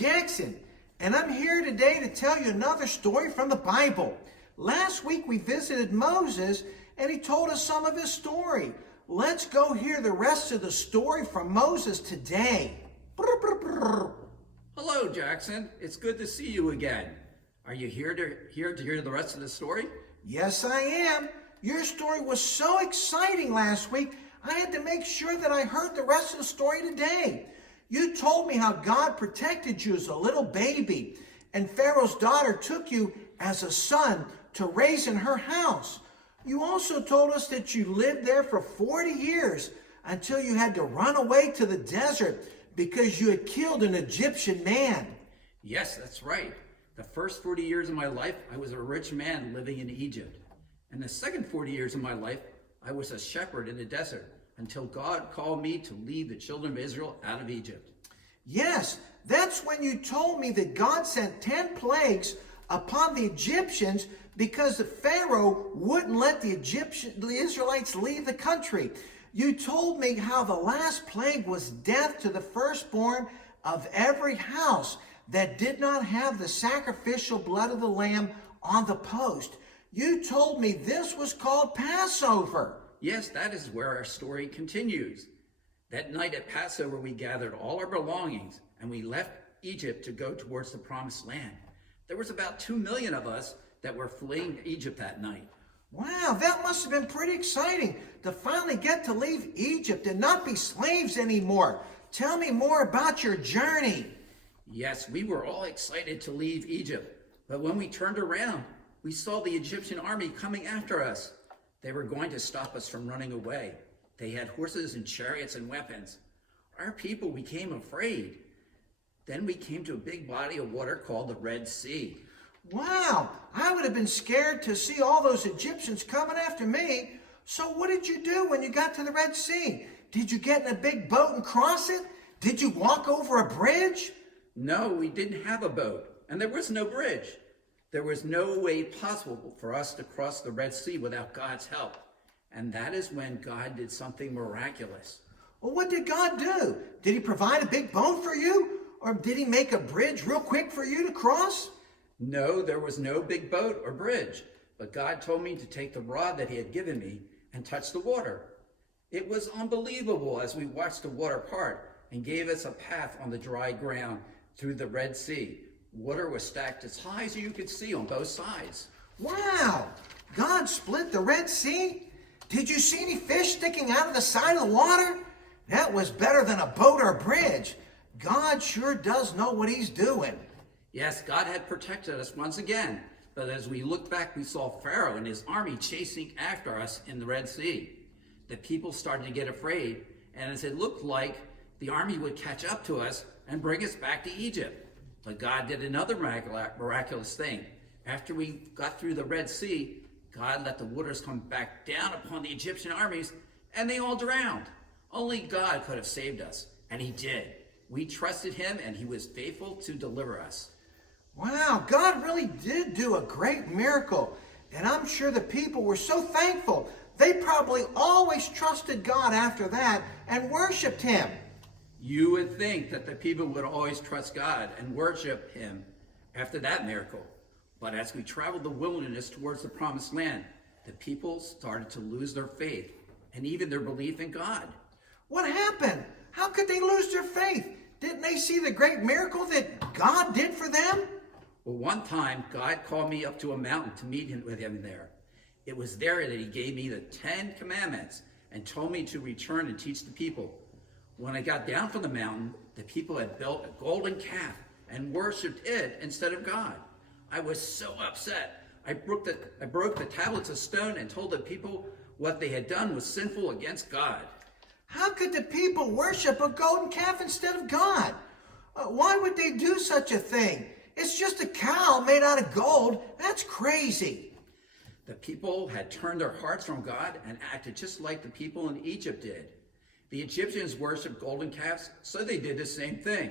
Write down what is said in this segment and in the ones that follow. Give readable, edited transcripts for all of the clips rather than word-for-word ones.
Jackson, and I'm here today to tell you another story from the Bible. Last week we visited Moses, and he told us some of his story. Let's go hear the rest of the story from Moses today. Hello, Jackson. It's good to see you again. Are you here to hear the rest of the story? Yes, I am. Your story was so exciting last week, I had to make sure that I heard the rest of the story today. You told me how God protected you as a little baby, and Pharaoh's daughter took you as a son to raise in her house. You also told us that you lived there for 40 years until you had to run away to the desert because you had killed an Egyptian man. Yes, that's right. The first 40 years of my life, I was a rich man living in Egypt. And the second 40 years of my life, I was a shepherd in the desert until God called me to lead the children of Israel out of Egypt. Yes, that's when you told me that God sent 10 plagues upon the Egyptians because the Pharaoh wouldn't let the Israelites leave the country. You told me how the last plague was death to the firstborn of every house that did not have the sacrificial blood of the lamb on the post. You told me this was called Passover. Yes, that is where our story continues. That night at Passover, we gathered all our belongings and we left Egypt to go towards the promised land. There was about 2 million of us that were fleeing Egypt that night. Wow, that must have been pretty exciting to finally get to leave Egypt and not be slaves anymore. Tell me more about your journey. Yes, we were all excited to leave Egypt, but when we turned around, we saw the Egyptian army coming after us. They were going to stop us from running away. They had horses and chariots and weapons. Our people became afraid. Then we came to a big body of water called the Red Sea. Wow, I would have been scared to see all those Egyptians coming after me. So what did you do when you got to the Red Sea? Did you get in a big boat and cross it? Did you walk over a bridge? No, we didn't have a boat, and there was no bridge. There was no way possible for us to cross the Red Sea without God's help. And that is when God did something miraculous. Well, what did God do? Did he provide a big boat for you? Or did he make a bridge real quick for you to cross? No, there was no big boat or bridge, but God told me to take the rod that he had given me and touch the water. It was unbelievable as we watched the water part and gave us a path on the dry ground through the Red Sea. Water was stacked as high as you could see on both sides. Wow! God split the Red Sea? Did you see any fish sticking out of the side of the water? That was better than a boat or a bridge. God sure does know what he's doing. Yes, God had protected us once again, but as we looked back, we saw Pharaoh and his army chasing after us in the Red Sea. The people started to get afraid, and as it looked like the army would catch up to us and bring us back to Egypt. But God did another miraculous thing. After we got through the Red Sea, God let the waters come back down upon the Egyptian armies, and they all drowned. Only God could have saved us, and he did. We trusted him, and he was faithful to deliver us. Wow, God really did do a great miracle. And I'm sure the people were so thankful. They probably always trusted God after that and worshiped him. You would think that the people would always trust God and worship him after that miracle. But as we traveled the wilderness towards the promised land, the people started to lose their faith and even their belief in God. What happened? How could they lose their faith? Didn't they see the great miracle that God did for them? Well, one time, God called me up to a mountain to meet with him there. It was there that he gave me the 10 commandments and told me to return and teach the people. When I got down from the mountain, the people had built a golden calf and worshipped it instead of God. I was so upset. I broke the tablets of stone and told the people what they had done was sinful against God. How could the people worship a golden calf instead of God? Why would they do such a thing? It's just a cow made out of gold. That's crazy. The people had turned their hearts from God and acted just like the people in Egypt did. The Egyptians worshipped golden calves, so they did the same thing.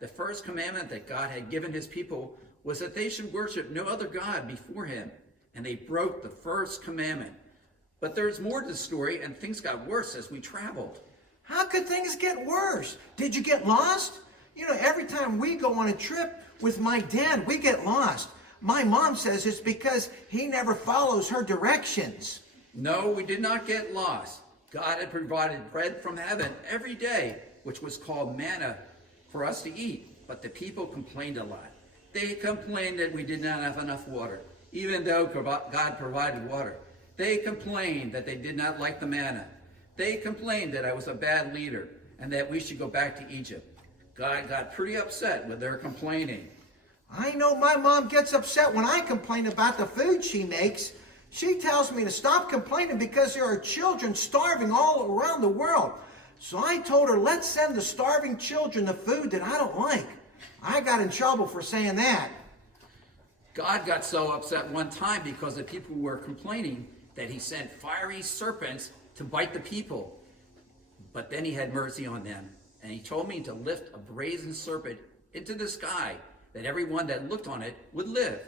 The first commandment that God had given his people was that they should worship no other God before him, and they broke the first commandment. But there's more to the story, and things got worse as we traveled. How could things get worse? Did you get lost? You know, every time we go on a trip with my dad, we get lost. My mom says it's because he never follows her directions. No, we did not get lost. God had provided bread from heaven every day, which was called manna for us to eat. But the people complained a lot. They complained that we did not have enough water, even though God provided water. They complained that they did not like the manna. They complained that I was a bad leader and that we should go back to Egypt. God got pretty upset with their complaining. I know my mom gets upset when I complain about the food she makes. She tells me to stop complaining because there are children starving all around the world. So I told her, let's send the starving children the food that I don't like. I got in trouble for saying that. God got so upset one time because the people were complaining that he sent fiery serpents to bite the people. But then he had mercy on them, and he told me to lift a brazen serpent into the sky, that everyone that looked on it would live.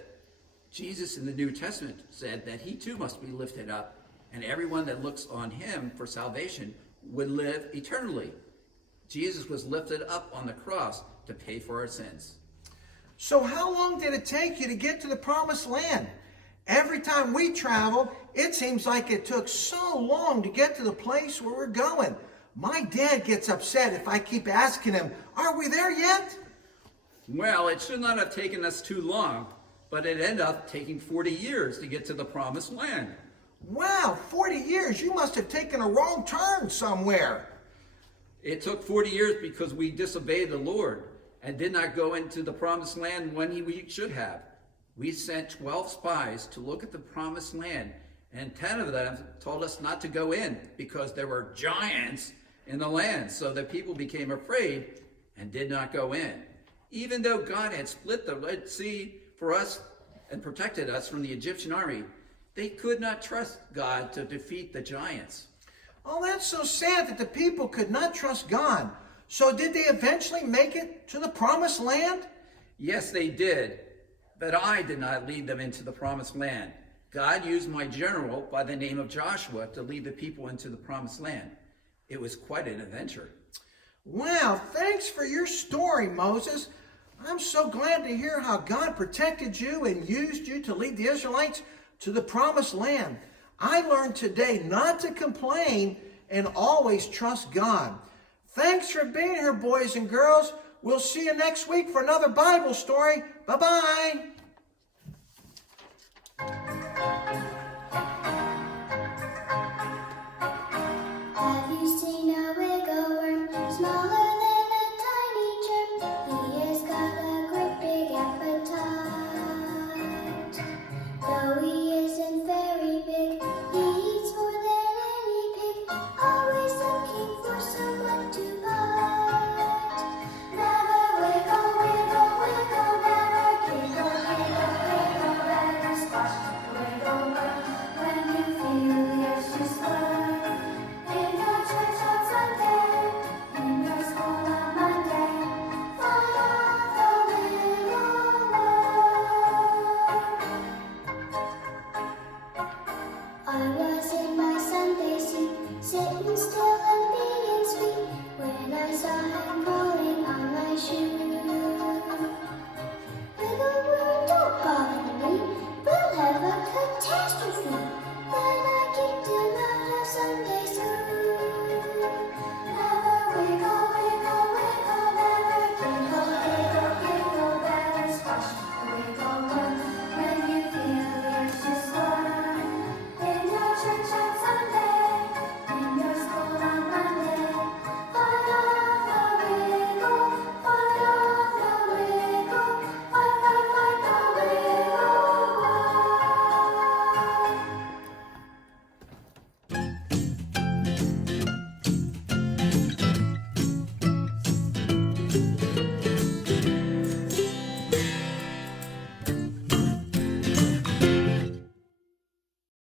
Jesus in the New Testament said that he too must be lifted up, and everyone that looks on him for salvation would live eternally. Jesus was lifted up on the cross to pay for our sins. So how long did it take you to get to the promised land? Every time we travel, it seems like it took so long to get to the place where we're going. My dad gets upset if I keep asking him, are we there yet? Well, it should not have taken us too long, but it ended up taking 40 years to get to the promised land. Wow, 40 years. You must have taken a wrong turn somewhere. It took 40 years because we disobeyed the Lord and did not go into the promised land when we should have. We sent 12 spies to look at the promised land, and 10 of them told us not to go in because there were giants in the land. So the people became afraid and did not go in. Even though God had split the Red Sea for us and protected us from the Egyptian army, they could not trust God to defeat the giants. Oh, that's so sad that the people could not trust God. So did they eventually make it to the promised land? Yes, they did, but I did not lead them into the promised land. God used my general by the name of Joshua to lead the people into the promised land. It was quite an adventure. Wow, thanks for your story, Moses. I'm so glad to hear how God protected you and used you to lead the Israelites to the promised land. I learned today not to complain and always trust God. Thanks for being here, boys and girls. We'll see you next week for another Bible story. Bye-bye.